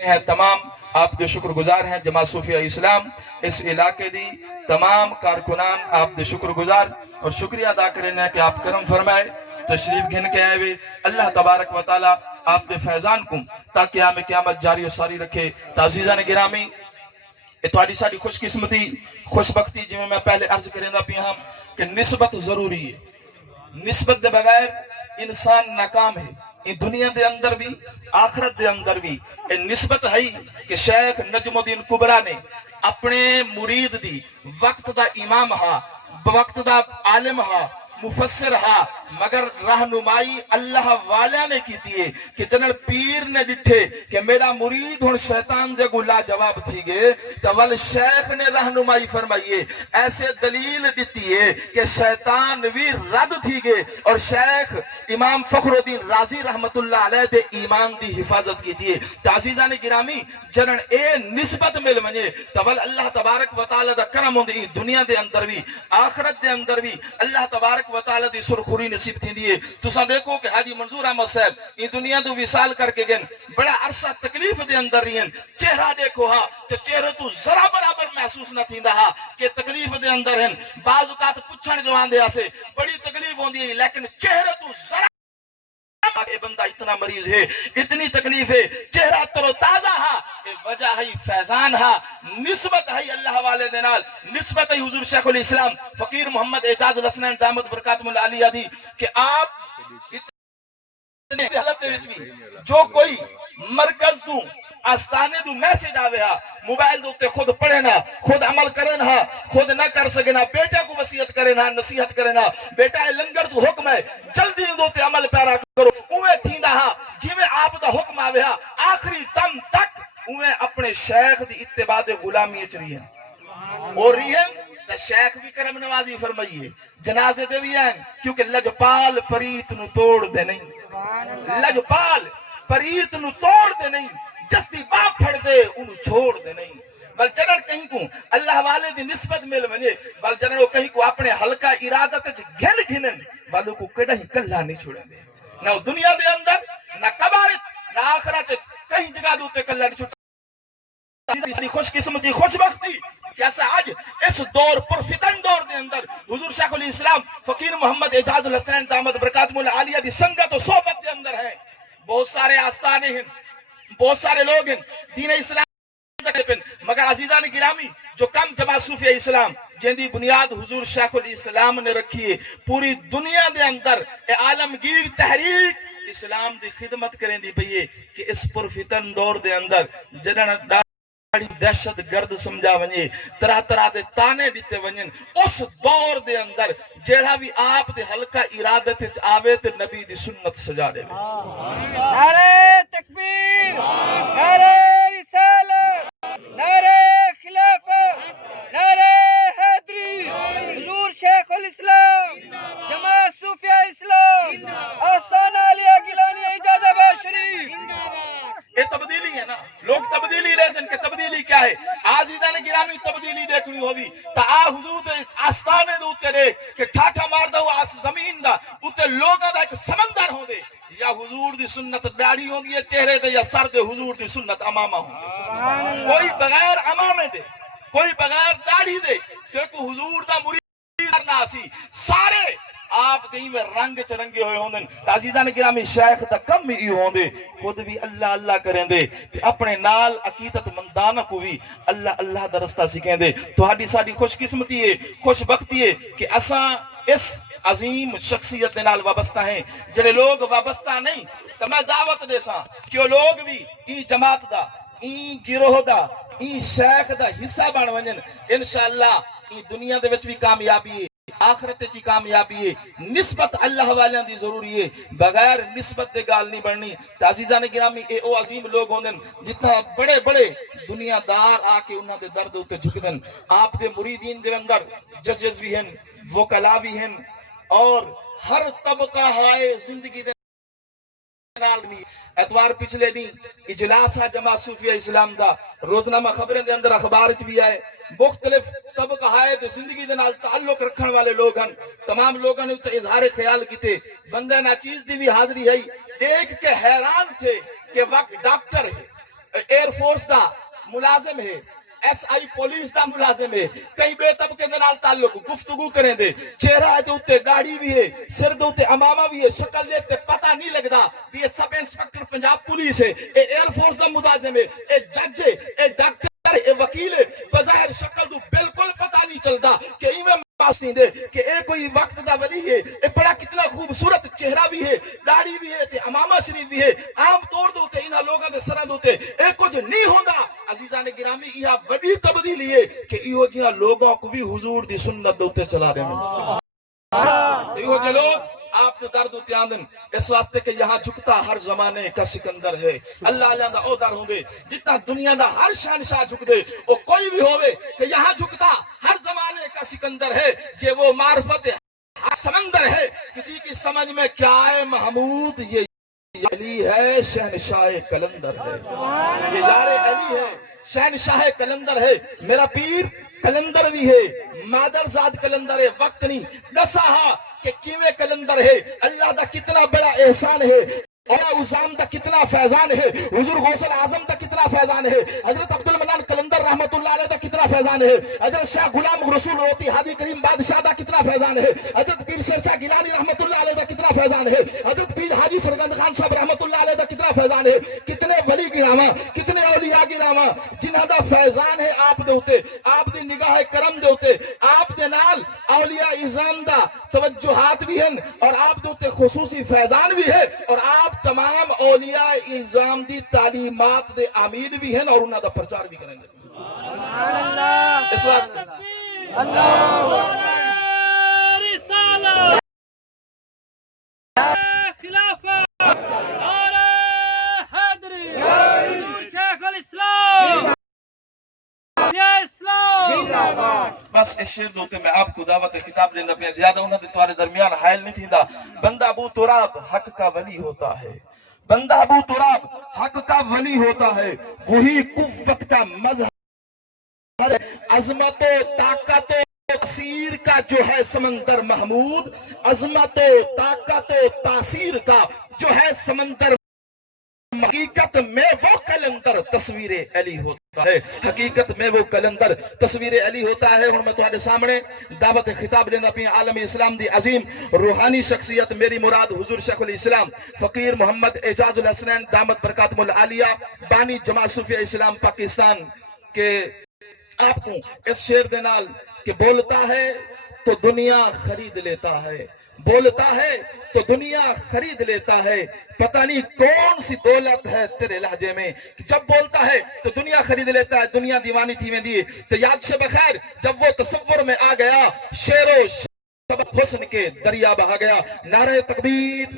ہیں تمام آپ دے شکر گزار ہیں جماعت صوفیہ اسلام اس علاقے دی تمام کارکنان آپ دے شکر گزار اور شکریہ ادا کرنے ہیں کہ آپ کرم فرمائے تشریف گھن کے آئے ہوئے اللہ تبارک و تعالی آپ دے فیضان کو تاکہ ہمیں قیامت جاری و ساری رکھے تعزیزان گرامی اتواری ساری خوش قسمتی خوش بختی جو میں پہلے عرض کریں دا پی ہم کہ نسبت ضروری ہے نسبت دے بغیر انسان ناکام ہے ان دنیا دے اندر بھی آخرت دے اندر بھی نسبت ہے کہ شیخ نجم الدین کبرا نے اپنے مرید دی وقت دا امام ہا وقت دا عالم ہا مفسر ہا مگر رہنمائی اللہ والا نے کی دیئے کہ جنرل پیر نے ڈٹھے کہ میرا مرید ہن شیطان دے گلا جواب تھی گے تو ول شیخ نے رہنمائی فرمائیے ایسے دلیل ڈٹھیے کہ شیطان بھی رد تھی گے اور شیخ امام فخر الدین رازی رحمت اللہ علیہ دے ایمان دی حفاظت کی دیئے تعزیزان گرامی جنرل اے نسبت مل منجے تو ول اللہ تبارک و تعالی دا کرم ہوندی دنیا دے اندر بھی آخرت دے اندر بھی اللہ تبارک و تعالی دی سرخوری نصیب تھی دیئے تو سا دیکھو کہ حاجی منظور احمد صاحب یہ دنیا دو وصال کر کے گن بڑا عرصہ تکلیف دے اندر رہین چہرہ دیکھو ہاں تو چہرہ تو ذرا برابر محسوس نہ تھی ہاں کہ تکلیف دے اندر ہیں بعض اوقات پچھن جو آن دے آسے بڑی تکلیف ہوندی ہے لیکن چہرہ تو ذرا اے بندہ اتنا مریض ہے اتنی تکلیف ہے چہرہ ترو تازہ ہا اے وجہ ہے فیضان ہا نسبت ہے اللہ والے دینال نسبت ہے حضور شیخ الاسلام فقیر محمد اعجاز الحسنین دامت برکاتم العالیہ دی کہ آپ اتنے حالت دے وچ بھی جو کوئی مرکز دوں آستانے دو میسیج آوے ہاں موبائل دو تے خود پڑھے نا خود عمل کرے نا خود نہ کر سکے نا بیٹا کو وصیت کرے نا نصیحت کرے نا بیٹا اے لنگر تو حکم ہے جلدی دو تے عمل پیرا کرو اوے تھیندا ہاں جویں آپ دا حکم آوے ہاں آخری دم تک اوے اپنے شیخ دی اتباع دے غلامی اچ رہی ہیں اور رہی ہیں تے شیخ بھی کرم نوازی فرمائیے جنازے دے بھی ہیں کیونکہ لجپال پریت نو توڑ دے نہیں لجپال پریت نو توڑ دے نہیں جستی باپ پھڑ دے انہوں چھوڑ دے نہیں بل جنر کہیں کو اللہ والے دی نسبت مل منجے بل جنر کہیں کو اپنے حلقہ ارادت گھن گھنن والوں کو کڑا ہی کلہ نہیں چھوڑے دے نہ دنیا دے اندر نہ قبارت نہ آخرت کہیں جگہ دوتے کلہ نہیں چھوڑے خوش قسمتی خوش بختی کیسا آج اس دور پر فتن دور دے اندر حضور شیخ الاسلام فقیر محمد اعجاز الحسنین دامت برکاتم العالیہ دی سنگت و صحبت دے اندر ہیں بہت سارے آستانے ہیں بہت سارے لوگ ہیں دین اسلام مگر عزیزان گرامی جو کم جماعت صوفیہ اسلام جن دی بنیاد حضور شیخ الاسلام نے رکھی ہے پوری دنیا دے اندر اے عالمگیر تحریک اسلام دی خدمت کریں دی بھئیے کہ اس پر فتن دور دے اندر جنہاں دہشت گرد سمجھا ونجے طرح طرح دے تانے دیتے ونجن اس دور دے اندر جیڑا بھی آپ دے حلقہ ارادت آوے تے نبی دی سنت سجا دے نعرہ تکبیر نعرہ رسالت نعرہ خلافت نعرہ حیدری حضور شیخ الاسلام جماعت صوفیہ اسلام آستانہ علیہ گیلانی اجازہ باز شریف یہ تبدیلی ہے نا لوگ تبدیلی رہتے ہیں کہ تبدیلی کیا ہے عزیزان گرامی تبدیلی دیکھنی ہوگی تا حضور دے آستانے دے اتے دے کہ ٹھاٹھا مار دا ہوا زمین دا اتے لوگاں دا ایک سمندر ہوں دے یا حضور دی سنت داڑھی ہوں گی چہرے دے یا سر دے حضور دی سنت امامہ ہوں کوئی بغیر امامے دے کوئی بغیر داڑھی دے دیکھو حضور دا مرید کرنا سی سارے آپ دیں میں رنگ چرنگے ہوئے ہوندن عزیزان گرامی شیخ تا کم ہی ہوندے خود بھی اللہ اللہ کریں دے اپنے نال عقیدت مندانہ کو بھی اللہ اللہ دا رستہ سکھیں دے تو ہاڑی ساڑی خوش قسمتی ہے خوش بختی ہے کہ اساں اس عظیم شخصیت دے نال وابستہ ہیں جنہیں لوگ وابستہ نہیں تو میں دعوت دے ساں کہ وہ لوگ بھی ای جماعت دا ای گروہ دا ای شیخ دا حصہ بن ونجن انشاءاللہ ای دنیا دے وچ بھی کامیابی ہے آخرت چی کامیابی ہے نسبت اللہ والیاں دی ضروری ہے بغیر نسبت دے گال نہیں بڑھنی عزیزان گرامی اے او عظیم لوگ ہوندن جتنا بڑے بڑے دنیا دار آکے انہاں دے درد ہوتے جھکدن آپ دے مریدین دے اندر ججز بھی ہیں وکلا بھی ہیں اور ہر طبقہ ہائے زندگی دے اتوار پچھلے نہیں اجلاس ہے جماعت صوفیہ اسلام دا روزنامہ خبریں دے اندر اخبار چ بھی آئے مختلف طبقہ ہے زندگی دے نال تعلق رکھن والے لوگ ہیں تمام لوگوں نے اظہار خیال کیتے بندہ ناچیز دی بھی حاضری ہے دیکھ کے حیران تھے کہ وقت ڈاکٹر ہے ایئر فورس دا ملازم ہے ایس آئی پولیس دا ملازم ہے کئی بے طبقے دے نال تعلق گفتگو کریں دے چہرہ دے اوتے داڑھی بھی ہے سر دے اوتے امامہ بھی ہے شکل دیکھ تے پتہ نہیں لگدا بھی یہ سب انسپکٹر پنجاب پولیس ہے اے ایئر فورس دا ملازم ہے اے جج ہے اے ڈاکٹر ہے اے وکیل ہے بظاہر شکل تو بالکل پتہ نہیں چلدا کہ ایویں پاس نہیں دے کہ اے کوئی وقت دا ولی ہے اے بڑا کتنا خوبصورت چہرہ بھی ہے داڑھی بھی ہے تے امامہ شریف بھی ہے عام طور دے انہاں لوگاں دے سراں دے اے کچھ نہیں ہوندا عزیزان گرامی یہ بڑی تبدیلی ہے کہ ایہو جہاں لوگوں کو بھی حضور دی سنت دے اوتے چلا رہے ہیں ایہو جے لوگ آپ نے درد و تیاندن اس واسطے کہ یہاں جھکتا ہر زمانے کا سکندر ہے اللہ علیہ دا او در ہوئے جتنا دنیا دا ہر شہنشاہ جھک دے وہ کوئی بھی ہوئے کہ یہاں جھکتا ہر زمانے کا سکندر ہے یہ وہ معرفت ہے ہر سمندر ہے کسی کی سمجھ میں کیا ہے محمود یہ علی ہے شہنشاہ کلندر ہے یہ یار علی ہے شہنشاہ کلندر ہے میرا پیر کلندر بھی ہے مادرزاد کلندر ہے وقت نہیں نساہا کہ کیویں کلندر ہے اللہ دا کتنا بڑا احسان ہے اور عظام دا کتنا فیضان ہے حضور غوث اعظم دا کتنا فیضان ہے حضرت عبد المنان کلندر رحمت اللہ علیہ دا کتنا فیضان ہے حضرت شاہ غلام رسول روتی ہادی کریم بادشاہ دا کتنا فیضان ہے حضرت پیر شیر شاہ گیلانی رحمت اللہ علیہ دا کتنا فیضان ہے حضرت پیر حاجی سرگند خان صاحب رحمت اللہ علیہ دا کتنا فیضان ہے کتنے ولی گراواں کتنے اولیاء گراواں جنہاں دا فیضان ہے آپ دے اوتے آپ دی نگاہ کرم دے اوتے آپ دے نال اولیاء اعظام دا توجہات بھی ہیں اور آپ دے اوتے خصوصی فیضان بھی ہے اور آپ تمام اولیاء اعظام دی تعلیمات دے عامل بھی ہیں اور انہاں دا پرچار بھی کریں گے اس واسطے اللہ رسالہ خلافہ نعرہ حیدری حضور شیخ الاسلام یا اسلام بس اس شیر دوتے میں آپ کو دعوت خطاب لیندہ پہ زیادہ انہوں نے توارے درمیان حائل نہیں تھی دا بندہ ابو تراب حق کا ولی ہوتا ہے بندہ ابو تراب حق کا ولی ہوتا ہے وہی قوت کا مظہر عظمت و طاقت و تاثیر کا جو ہے سمندر محمود عظمت و طاقت و تاثیر کا جو ہے سمندر حقیقت میں وہ کلندر تصویر علی ہوتا ہے حقیقت میں وہ کلندر تصویر علی ہوتا ہے اور میں تمہارے سامنے دعوت خطاب لینا اپنی عالم اسلام دی عظیم روحانی شخصیت میری مراد حضور شیخ الاسلام فقیر محمد اعجاز الحسنین دامت برکاتہم العالیہ بانی جماعت صوفیہ اسلام پاکستان کے آپ کو اس شیر دے نال کہ بولتا ہے تو دنیا خرید لیتا ہے بولتا ہے تو دنیا خرید لیتا ہے پتہ نہیں کون سی دولت ہے تیرے لہجے میں جب بولتا ہے تو دنیا خرید لیتا ہے دنیا دیوانی تھی میں دیئے تو یاد سے بخیر جب وہ تصور میں آ گیا شیر و شبق حسن کے دریا بہا گیا نعرہ تکبیر